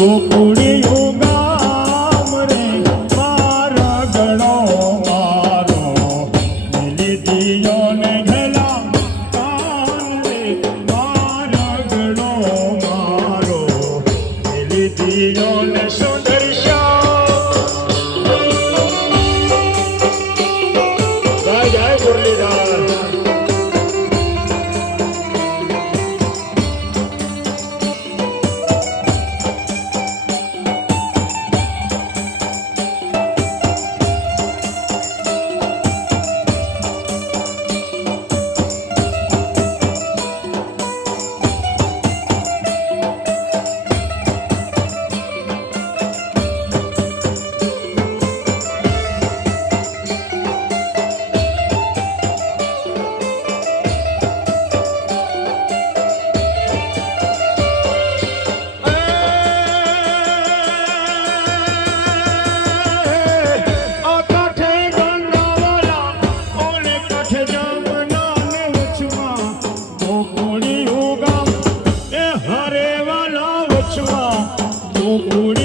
ગોકુળિયું ગામ રે મારા ગણો મારો લીધીયો ને ઘેલા કાન રે મારા ગણો મારો લીધીયો ને સુંદર શ્યામ જય મુરલીધર ગોકુળ